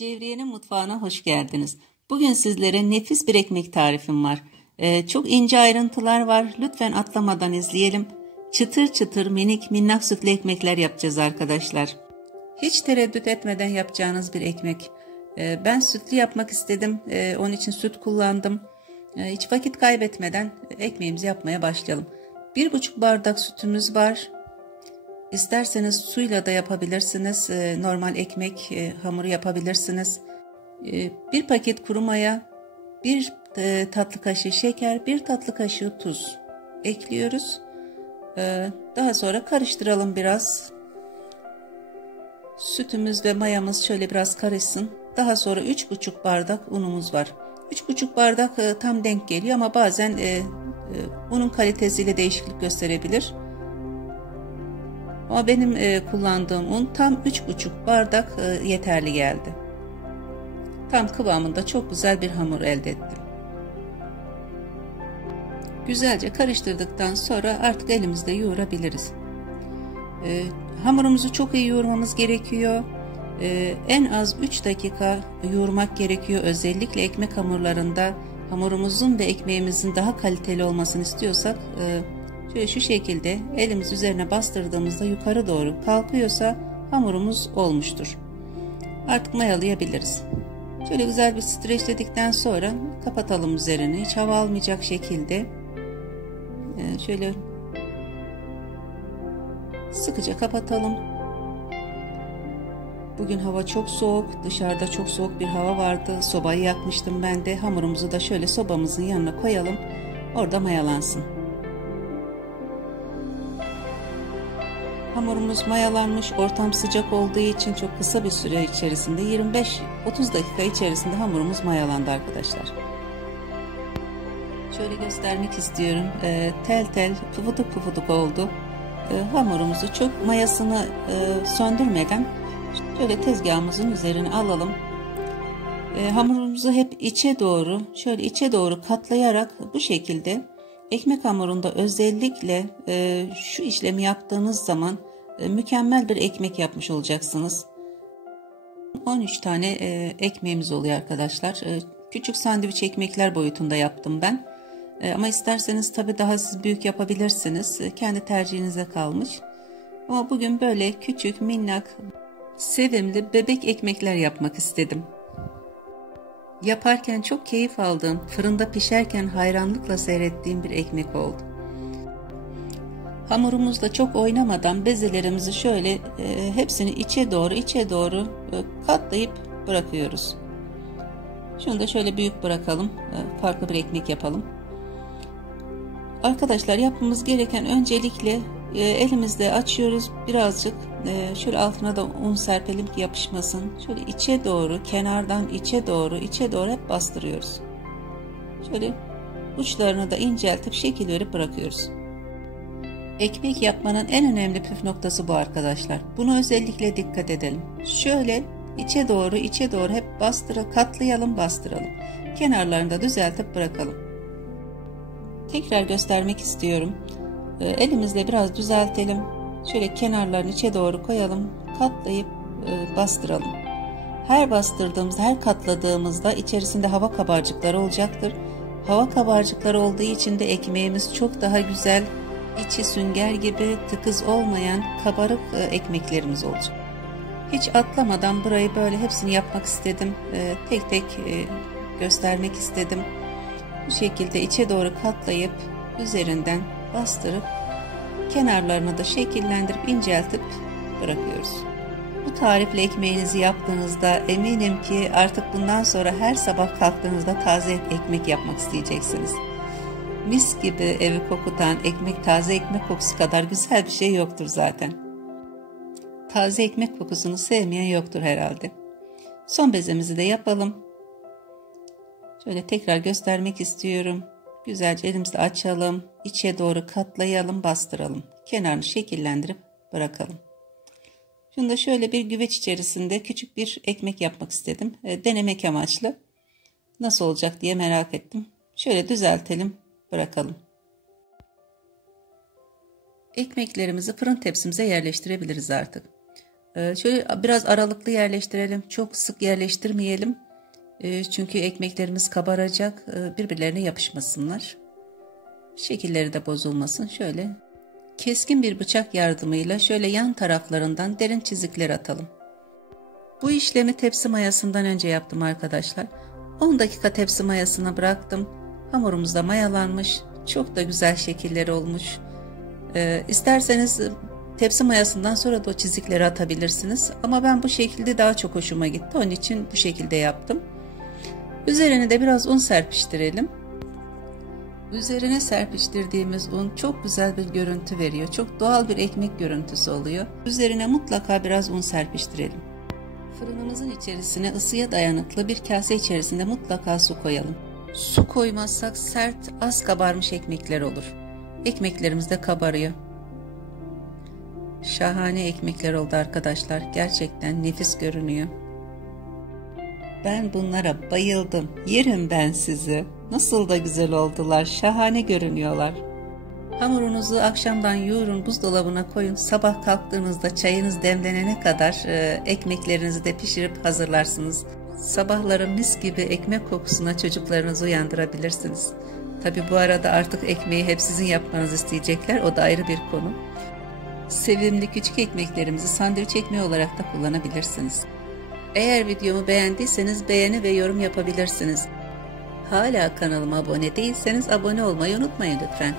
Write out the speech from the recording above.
Cevriye'nin mutfağına hoş geldiniz. Bugün sizlere nefis bir ekmek tarifim var. Çok ince ayrıntılar var. Lütfen atlamadan izleyelim. Çıtır çıtır minik minnak sütlü ekmekler yapacağız arkadaşlar. Hiç tereddüt etmeden yapacağınız bir ekmek. Ben sütlü yapmak istedim. Onun için süt kullandım. Hiç vakit kaybetmeden ekmeğimizi yapmaya başlayalım. 1,5 bardak sütümüz var. İsterseniz suyla da yapabilirsiniz. Normal ekmek hamuru yapabilirsiniz. 1 paket kuru maya, 1 tatlı kaşığı şeker, 1 tatlı kaşığı tuz ekliyoruz. Daha sonra karıştıralım biraz. Sütümüz ve mayamız şöyle biraz karışsın. Daha sonra 3,5 bardak unumuz var. 3,5 bardak tam denk geliyor ama bazen unun kalitesiyle değişiklik gösterebilir. Ama benim kullandığım un tam 3,5 bardak yeterli geldi. Tam kıvamında çok güzel bir hamur elde ettim. Güzelce karıştırdıktan sonra artık elimizde yoğurabiliriz. Hamurumuzu çok iyi yoğurmamız gerekiyor. En az 3 dakika yoğurmak gerekiyor. Özellikle ekmek hamurlarında hamurumuzun ve ekmeğimizin daha kaliteli olmasını istiyorsak şöyle şu şekilde elimiz üzerine bastırdığımızda yukarı doğru kalkıyorsa hamurumuz olmuştur. Artık mayalayabiliriz. Şöyle güzel bir streçledikten sonra kapatalım üzerini. Hiç hava almayacak şekilde şöyle sıkıca kapatalım. Bugün hava çok soğuk. Dışarıda çok soğuk bir hava vardı. Sobayı yakmıştım ben de. Hamurumuzu da şöyle sobamızın yanına koyalım. Orada mayalansın. Hamurumuz mayalanmış, ortam sıcak olduğu için çok kısa bir süre içerisinde 25-30 dakika içerisinde hamurumuz mayalandı arkadaşlar. Şöyle göstermek istiyorum. Tel tel pufuduk pufuduk oldu. Hamurumuzu çok mayasını söndürmeden şöyle tezgahımızın üzerine alalım. Hamurumuzu hep içe doğru şöyle içe doğru katlayarak bu şekilde ekmek hamurunda özellikle şu işlemi yaptığınız zaman mükemmel bir ekmek yapmış olacaksınız. 13 tane ekmeğimiz oluyor arkadaşlar. Küçük sandviç ekmekler boyutunda yaptım ben. Ama isterseniz tabii daha siz büyük yapabilirsiniz. Kendi tercihinize kalmış. Ama bugün böyle küçük, minnak, sevimli bebek ekmekler yapmak istedim. Yaparken çok keyif aldığım, fırında pişerken hayranlıkla seyrettiğim bir ekmek oldu. Hamurumuzla çok oynamadan bezelerimizi şöyle hepsini içe doğru katlayıp bırakıyoruz. Şunu da şöyle büyük bırakalım. Farklı bir ekmek yapalım. Arkadaşlar yapmamız gereken öncelikle elimizde açıyoruz. Birazcık şöyle altına da un serpelim ki yapışmasın. Şöyle içe doğru, kenardan içe doğru hep bastırıyoruz. Şöyle uçlarını da inceltip şekil verip bırakıyoruz. Ekmek yapmanın en önemli püf noktası bu arkadaşlar. Buna özellikle dikkat edelim. Şöyle içe doğru hep katlayalım, bastıralım. Kenarlarını da düzeltip bırakalım. Tekrar göstermek istiyorum. Elimizle biraz düzeltelim. Şöyle kenarlarını içe doğru koyalım. Katlayıp bastıralım. Her katladığımızda içerisinde hava kabarcıkları olacaktır. Hava kabarcıkları olduğu için de ekmeğimiz çok daha güzel, içi sünger gibi tıkız olmayan kabarık ekmeklerimiz olacak. Hiç atlamadan burayı böyle hepsini yapmak istedim. Tek tek göstermek istedim. Bu şekilde içe doğru katlayıp üzerinden bastırıp kenarlarını da şekillendirip inceltip bırakıyoruz. Bu tarifle ekmeğinizi yaptığınızda eminim ki artık bundan sonra her sabah kalktığınızda taze ekmek yapmak isteyeceksiniz. Mis gibi evi kokutan taze ekmek kokusu kadar güzel bir şey yoktur zaten. Taze ekmek kokusunu sevmeyen yoktur herhalde. Son bezemizi de yapalım. Şöyle tekrar göstermek istiyorum. Güzelce elimizle açalım. İçe doğru katlayalım, bastıralım. Kenarını şekillendirip bırakalım. Şunu da şöyle bir güveç içerisinde küçük bir ekmek yapmak istedim. Denemek amaçlı. Nasıl olacak diye merak ettim. Şöyle düzeltelim, bırakalım. Ekmeklerimizi fırın tepsimize yerleştirebiliriz artık. Şöyle biraz aralıklı yerleştirelim. Çok sık yerleştirmeyelim. Çünkü ekmeklerimiz kabaracak. Birbirlerine yapışmasınlar. Şekilleri de bozulmasın. Şöyle keskin bir bıçak yardımıyla şöyle yan taraflarından derin çizikler atalım. Bu işlemi tepsi mayasından önce yaptım arkadaşlar. 10 dakika tepsi mayasına bıraktım. Hamurumuz da mayalanmış. Çok da güzel şekilleri olmuş. İsterseniz tepsi mayasından sonra da o çizikleri atabilirsiniz. Ama ben bu şekilde daha çok hoşuma gitti. Onun için bu şekilde yaptım. Üzerine de biraz un serpiştirelim. Üzerine serpiştirdiğimiz un çok güzel bir görüntü veriyor. Çok doğal bir ekmek görüntüsü oluyor. Üzerine mutlaka biraz un serpiştirelim. Fırınımızın içerisine ısıya dayanıklı bir kase içerisinde mutlaka su koyalım. Su koymazsak sert, az kabarmış ekmekler olur. Ekmeklerimiz de kabarıyor. Şahane ekmekler oldu arkadaşlar. Gerçekten nefis görünüyor. Ben bunlara bayıldım. Yerim ben sizi. Nasıl da güzel oldular. Şahane görünüyorlar. Hamurunuzu akşamdan yoğurun, buzdolabına koyun. Sabah kalktığınızda çayınız demlenene kadar ekmeklerinizi de pişirip hazırlarsınız. Sabahları mis gibi ekmek kokusuna çocuklarınızı uyandırabilirsiniz. Tabi bu arada artık ekmeği hep sizin yapmanızı isteyecekler. O da ayrı bir konu. Sevimli küçük ekmeklerimizi sandviç ekmeği olarak da kullanabilirsiniz. Eğer videomu beğendiyseniz beğeni ve yorum yapabilirsiniz. Hala kanalıma abone değilseniz abone olmayı unutmayın lütfen.